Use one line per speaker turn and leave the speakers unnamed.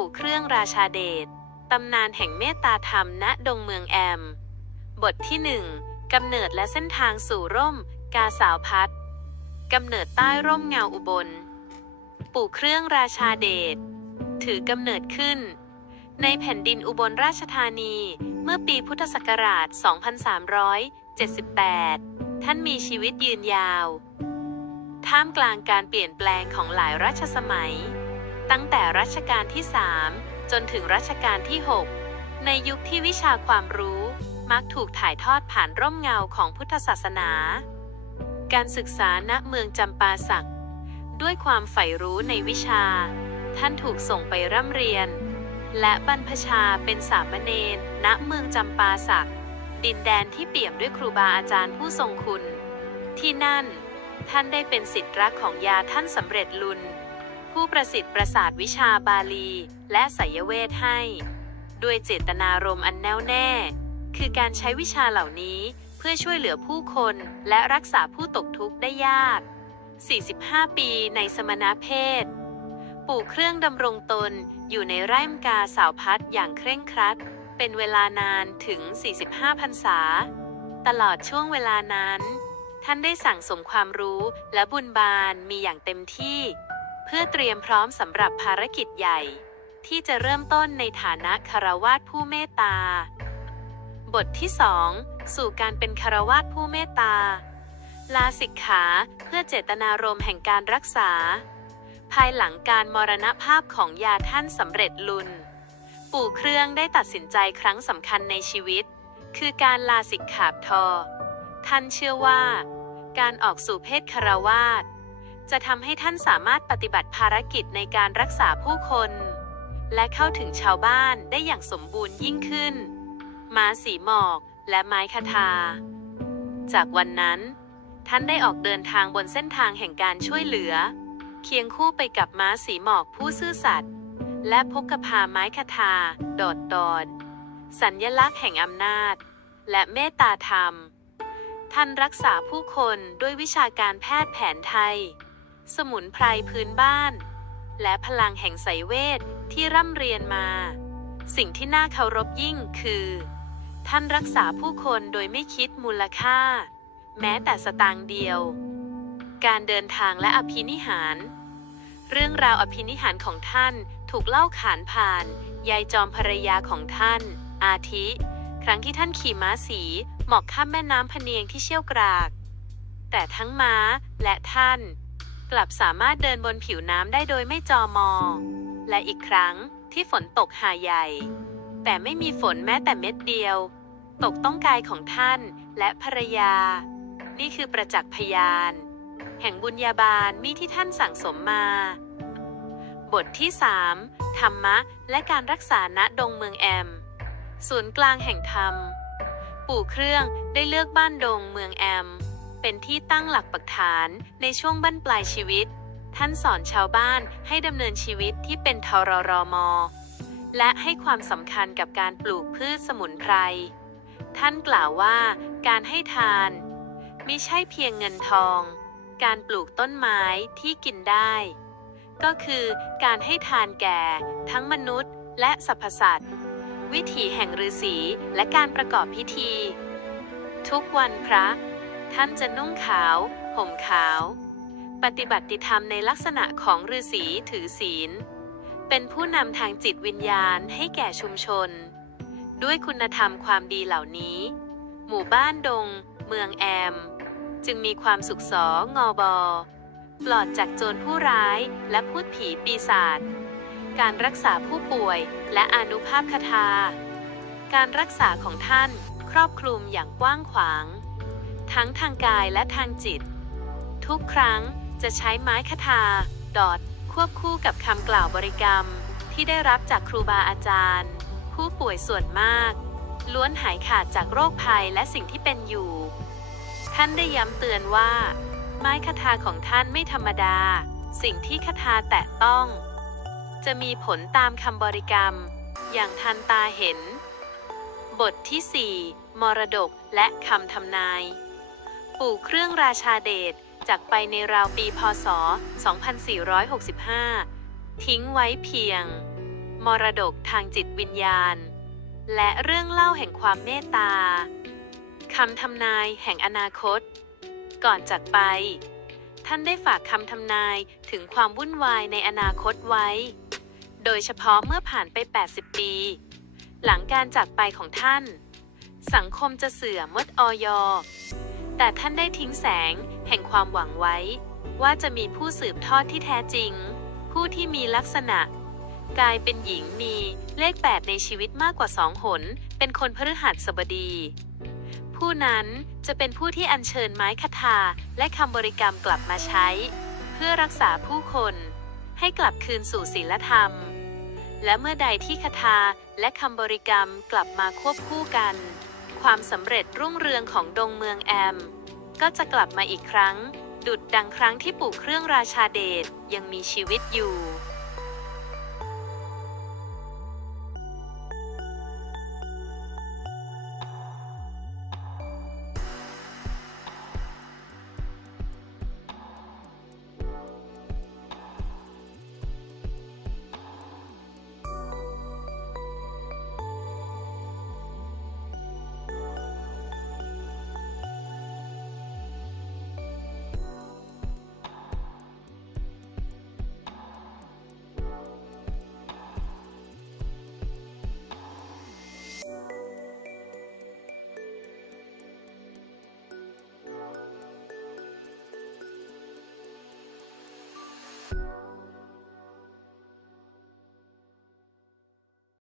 ปู่เครื่องราชาเดชตำนานแห่งเมตตาธรรมณดงเมืองแอม บทที่หนึ่งกำเนิดและเส้นทางสู่ร่ม กาสาวพัดกำเนิดใต้ร่มเงาอุบล ปู่เครื่องราชาเดชถือกำเนิดขึ้น ในแผ่นดินอุบลราชธานี เมื่อปีพุทธศักราช 2378 ท่านมีชีวิตยืนยาว ท่ามกลางการเปลี่ยนแปลงของหลายรัชสมัย ตั้งแต่รัชกาลที่ 3 จนถึงรัชกาลที่ 6 ในยุคที่วิชาความรู้มักถูกถ่ายทอดผ่านร่มเงาของพุทธศาสนา การศึกษาณเมืองจำปาสัก ด้วยความใฝ่รู้ในวิชา ท่านถูกส่งไปร่ำเรียน และบรรพชาเป็นสามเณรณเมืองจำปาสัก ดินแดนที่เปี่ยมด้วยครูบาอาจารย์ผู้ทรงคุณ ที่นั่น ท่านได้เป็นสิทธิ์รักของยาท่านสำเร็จลุน ผู้ประสิทธิ์ประสาทวิชาบาลี และไสยเวทให้ ด้วยเจตนารมณ์อันแน่วแน่ คือการใช้วิชาเหล่านี้เพื่อช่วยเหลือผู้คนและรักษาผู้ตกทุกข์ได้ยาก 45 ปีในสมณเพศปู่เครื่องดำรงตนอยู่ในไร่มกาสาวพัดอย่างเคร่งครัด เป็นเวลานานถึง 45พรรษา ตลอดช่วงเวลานั้น ท่านได้สั่งสมความรู้และบุญบารมีอย่างเต็มที่ เพื่อเตรียมพร้อมสำหรับภารกิจใหญ่ ที่จะเริ่มต้นในฐานะคารวาสผู้เมตตา บทที่สองสู่การเป็นคารวาสผู้เมตตา ลาสิกขาเพื่อเจตนารมณ์แห่งการรักษา ภายหลังการมรณภาพของยาท่านสำเร็จลุน ปู่เครื่องได้ตัดสินใจครั้งสำคัญในชีวิต คือการลาสิกขาทอ ท่านเชื่อว่า การออกสู่เพศคารวาส จะทำให้ท่านสามารถปฏิบัติภารกิจในการรักษาผู้คน และเข้าถึงชาวบ้านได้อย่างสมบูรณ์ยิ่งขึ้น ม้าสีหมอกและไม้คทา จากวันนั้น ท่านได้ออกเดินทางบนเส้นทางแห่งการช่วยเหลือ เคียงคู่ไปกับม้าสีหมอกผู้ซื่อสัตย์และพกพาไม้คทา ดอดดอนสัญญลักษณ์แห่งอำนาจ และเมตตาธรรม ท่านรักษาผู้คนด้วยวิชาการแพทย์แผนไทย สมุนไพรพื้นบ้าน และพลังแห่งไสยเวทที่ร่ำเรียนมา สิ่งที่น่าเคารพยิ่งคือ ท่านรักษาผู้คนโดยไม่คิดมูลค่า แม้แต่สตางค์เดียว การเดินทางและอภินิหาร เรื่องราวอภินิหารของท่านถูกเล่าขานผ่าน ยายจอมภรรยาของท่าน อาทิ ครั้งที่ท่านขี่ม้าสีหมอกข้ามแม่น้ำพเนียงที่เชี่ยวกราก แต่ทั้งม้าและท่าน กลับสามารถเดินบนผิวน้ำได้โดยไม่จอมอ และอีกครั้งที่ฝนตกหาใหญ่ แต่ไม่มีฝนแม้แต่เม็ดเดียว ตกต้องกายของท่านและภรรยา นี่คือประจักษ์พยาน แห่งบุญญาบาลมีที่ท่านสั่งสมมา บทที่ 3 ธรรมะและการรักษาณดงเมืองแอม ศูนย์กลางแห่งธรรม ปู่เครื่องได้เลือกบ้านดงเมืองแอม เป็นที่ตั้งหลักปักฐานในช่วงบั้นปลายชีวิต ท่านสอนชาวบ้านให้ดำเนินชีวิตที่เป็นทรรม และให้ความสำคัญกับการปลูกพืชสมุนไพร ท่านกล่าวว่าการให้ทานมิใช่เพียงเงินทอง การปลูกต้นไม้ที่กินได้ ก็คือการให้ทานแก่ ทั้งมนุษย์ และสรรพสัตว์ วิถีแห่งฤาษีและการประกอบพิธี ทุกวันพระ ท่านจะนุ่งขาว ห่มขาว ปฏิบัติธรรมในลักษณะของฤาษีถือศีล เป็นผู้นำทางจิตวิญญาณให้แก่ชุมชน ด้วยคุณธรรมความดีเหล่านี้ หมู่บ้านดง เมืองแอม จึงมีความสุขสองอบอปลอดจากโจรผู้ร้ายและพูดผีปีศาจ การรักษาผู้ป่วยและอนุภาพคทาการรักษาของท่านครอบคลุมอย่างกว้างขวาง ทั้งทางกายและทางจิต ทุกครั้งจะใช้ไม้คทา ดอด ควบคู่กับคำกล่าวบริกรรม ที่ได้รับจากครูบาอาจารย์ ผู้ป่วยส่วนมาก ล้วนหายขาดจากโรคภัยและสิ่งที่เป็นอยู่ ท่านได้ย้ำเตือนว่า ไม้คทาของท่านไม่ธรรมดา สิ่งที่คทาแตะต้อง จะมีผลตามคำบริกรรม อย่างทันตาเห็น บทที่ 4 มรดกและคำทำนาย ปู่เครื่องราชาเดชจากไปในราวปีพศ 2465 ทิ้งไว้เพียง มรดกทางจิตวิญญาณ และเรื่องเล่าแห่งความเมตตาคำทำนายแห่งอนาคต ก่อนจากไป ท่านได้ฝากคำทำนายถึงความวุ่นวายในอนาคตไว้ โดยเฉพาะเมื่อผ่านไป 80 ปี หลังการจากไปของท่าน สังคมจะเสื่อมมดออย แต่ท่านได้ทิ้งแสง แห่งความหวังไว้ ว่าจะมีผู้สืบทอดที่แท้จริง ผู้ที่มีลักษณะกลายเป็นหญิงมีเลข 8 ในชีวิตมากกว่าสองหน เป็นคนพฤหัสบดี ผู้นั้นจะเป็นผู้ที่อัญเชิญไม้คทาและคำบริกรรมกลับมาใช้ เพื่อรักษาผู้คน ให้กลับคืนสู่ศีลธรรม และเมื่อใดที่คทาและคำบริกรรมกลับมาควบคู่กัน ความสำเร็จรุ่งเรืองของดงเมืองแอม ก็จะกลับมาอีกครั้ง ดุดดังครั้งที่ปู่เครื่องราชาเดชยังมีชีวิตอยู่